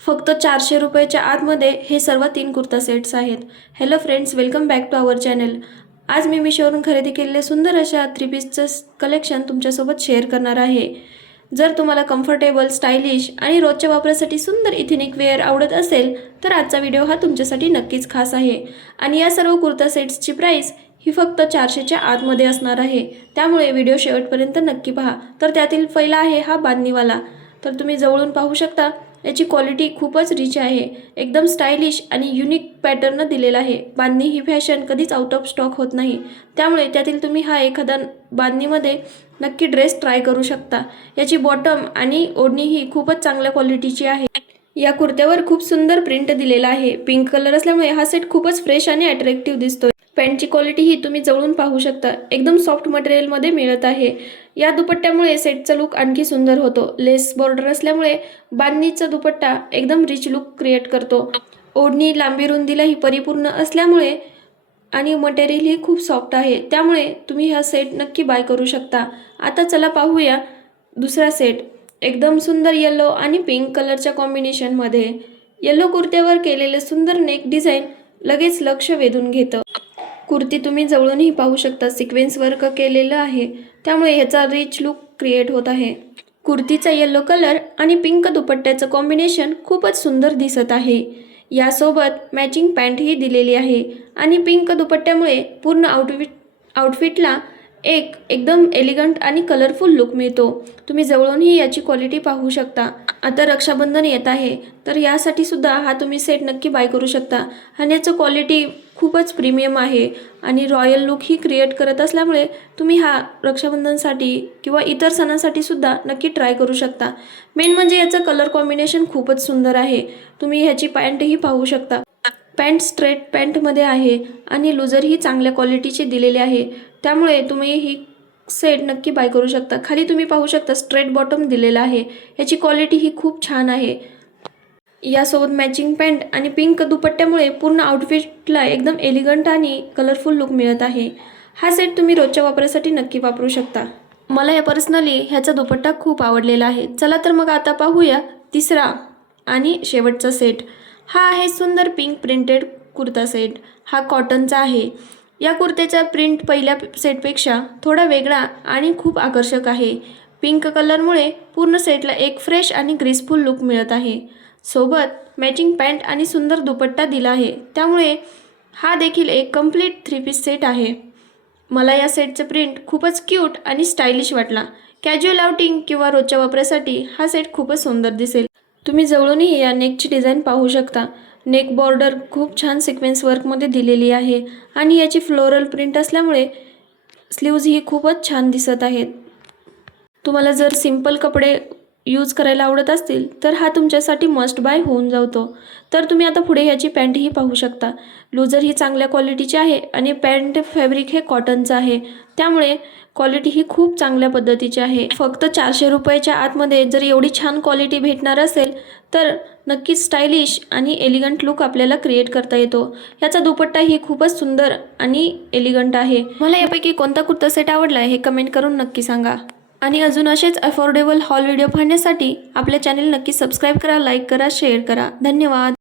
फक्त 400 रुपयाच्या आतमध्ये हे सर्व 3 कुर्ता सेट्स आहेत। Hello friends, welcome back to our channel. आज मी मिशोवरून खरेदी केलेले सुंदर अशा 3 पीसचं कलेक्शन तुमच्यासोबत शेअर करणार आहे। जर तुम्हाला कम्फर्टेबल, स्टाइलिश आणि रोजच्या वापरासाठी सुंदर इथेनिक वेअर आवडत असेल तर आजचा व्हिडिओ हा तुमच्यासाठी नक्कीच खास आहे। आणि या सर्व कुर्ता सेट्सची प्राइस ही फक्त 400च्या आतमध्ये असणार आहे, त्यामुळे व्हिडिओ शेवटपर्यंत नक्की पहा। तर त्यातील पहिला आहे हा बांधणीवाला। तर तुम्ही जवळून पाहू शकता, याची क्वालिटी खूपच रिच आहे। एकदम स्टाइलिश आणि युनिक पॅटर्न दिलेला आहे। बांधणी ही फॅशन कधीच आउट ऑफ स्टॉक होत नाही, त्यामुळे त्यातील तुम्ही हा एखादा बांधणीमध्ये नक्की ड्रेस ट्राय करू शकता। याची बॉटम आणि ओढणी ही खूपच चांगल्या क्वालिटीची आहे। या कुर्त्यावर खूप सुंदर प्रिंट दिलेला आहे। पिंक कलर असल्यामुळे हा सेट खूपच फ्रेश आणि अट्रॅक्टिव्ह दिसतोय। पॅन्टची क्वालिटी ही तुम्ही जवळून पाहू शकता, एकदम सॉफ्ट मटेरियल मध्ये मिळत आहे। या दुपट्ट्यामुळे सेटचा लुक आणखी सुंदर होतो। लेस बॉर्डर असल्यामुळे बांधणीचा दुपट्टा एकदम रिच लुक क्रिएट करतो। ओढणी लांबी रुंदीला ही परिपूर्ण असल्यामुळे आणि मटेरियल ही खूप सॉफ्ट आहे, त्यामुळे तुम्ही हा सेट नक्की बाय करू शकता। आता चला पाहूया दुसरा सेट। एकदम सुंदर येलो आणि पिंक कलरच्या कॉम्बिनेशन मध्ये येलो कुर्त्यावर केलेले सुंदर नेक डिझाईन लगेच लक्ष वेधून घेतं। कुर्ती तुम्ही जवळूनही पाहू शकता, सिक्वेन्स वर्क केलेलं आहे, त्यामुळे ह्याचा रिच लुक क्रिएट होत आहे। कुर्तीचा येलो कलर आणि पिंक दुपट्ट्याचं कॉम्बिनेशन खूपच सुंदर दिसत आहे। यासोबत मॅचिंग पॅन्ट ही दिलेली आहे आणि पिंक दुपट्ट्यामुळे पूर्ण आउटफिटला एकदम एलिगंट आणि कलरफुल लुक मिळतो। तुम्ही जवळूनही याची क्वालिटी पाहू शकता। आता रक्षाबंधन येत आहे, तर यासाठी सुद्धा हा तुम्ही सेट नक्की बाय करू शकता। आणि याचं क्वालिटी खूपच प्रीमियम आहे आणि रॉयल लुक ही क्रिएट करत असल्यामुळे तुम्ही हा रक्षाबंधनसाठी किंवा इतर सणांसाठी सुद्धा नक्की ट्राय करू शकता। मेन म्हणजे याचं कलर कॉम्बिनेशन खूपच सुंदर आहे। तुम्ही ह्याची पॅन्टही पाहू शकता। पॅन्ट स्ट्रेट पॅन्टमध्ये आहे आणि लुजरही चांगल्या क्वालिटीचे दिलेले आहे, त्यामुळे तुम्ही ही सेट नक्की बाय करू शकता। खाली तुम्ही पाहू शकता स्ट्रेट बॉटम दिलेला आहे, याची क्वालिटी ही खूप छान आहे। यासोबत मॅचिंग पॅन्ट आणि पिंक दुपट्ट्यामुळे पूर्ण आउटफिटला एकदम एलिगंट आणि कलरफुल लुक मिळत आहे। हा सेट तुम्ही रोजच्या वापरासाठी नक्की वापरू शकता। मला या पर्सनली ह्याचा दुपट्टा खूप आवडलेला आहे। चला तर मग आता पाहूया तिसरा आणि शेवटचा सेट। हा आहे सुंदर पिंक प्रिंटेड कुर्ता सेट। हा कॉटनचा आहे। या कुर्त्याचा प्रिंट पहिल्या सेटपेक्षा थोडा वेगळा आणि खूप आकर्षक आहे। पिंक कलरमुळे पूर्ण सेटला एक फ्रेश आणि ग्रेसफुल लुक मिळत आहे। सोबत मॅचिंग पॅन्ट आणि सुंदर दुपट्टा दिला आहे, त्यामुळे हा देखील एक कम्प्लीट 3 पीस सेट आहे। मला या सेटचे प्रिंट खूपच क्यूट आणि स्टाइलिश वाटला। कॅज्युअल आउटिंग किंवा रोजच्या वापरासाठी हा सेट खूपच सुंदर दिसेल। तुम्ही जवळूनही या नेकची डिझाईन पाहू शकता। नेक बॉर्डर खूप छान सिक्वेन्स वर्कमध्ये दिलेली आहे आणि याची फ्लोरल प्रिंट असल्यामुळे स्लीव्ज ही खूपच छान दिसत आहेत। तुम्हाला जर सिंपल कपडे यूज करायला आवडत असतील तर हा तुमच्यासाठी मस्ट बाय होऊन जातो। तर तुम्ही आता पुढे ह्याची पॅन्टही पाहू शकता। लुजर ही चांगल्या क्वालिटीची आहे आणि पॅन्ट फॅब्रिक हे कॉटनचं आहे, त्यामुळे क्वालिटी ही खूप चांगल्या पद्धतीची आहे। फक्त 400 रुपयाच्या आतमध्ये जर एवढी छान क्वालिटी भेटणार असेल तर नक्कीच स्टाइलिश आणि एलिगंट लुक आपल्याला क्रिएट करता येतो। याचा दुपट्टा ही खूपच सुंदर आणि एलिगंट आहे। मला यापैकी कोणता कुर्ता सेट आवडला हे कमेंट करून नक्की सांगा। आणि अजून असेच अफोर्डेबल हॉल व्हिडिओ पाहण्यासाठी आपल्या चॅनल नक्की सबस्क्राईब करा, लाईक करा, शेअर करा। धन्यवाद।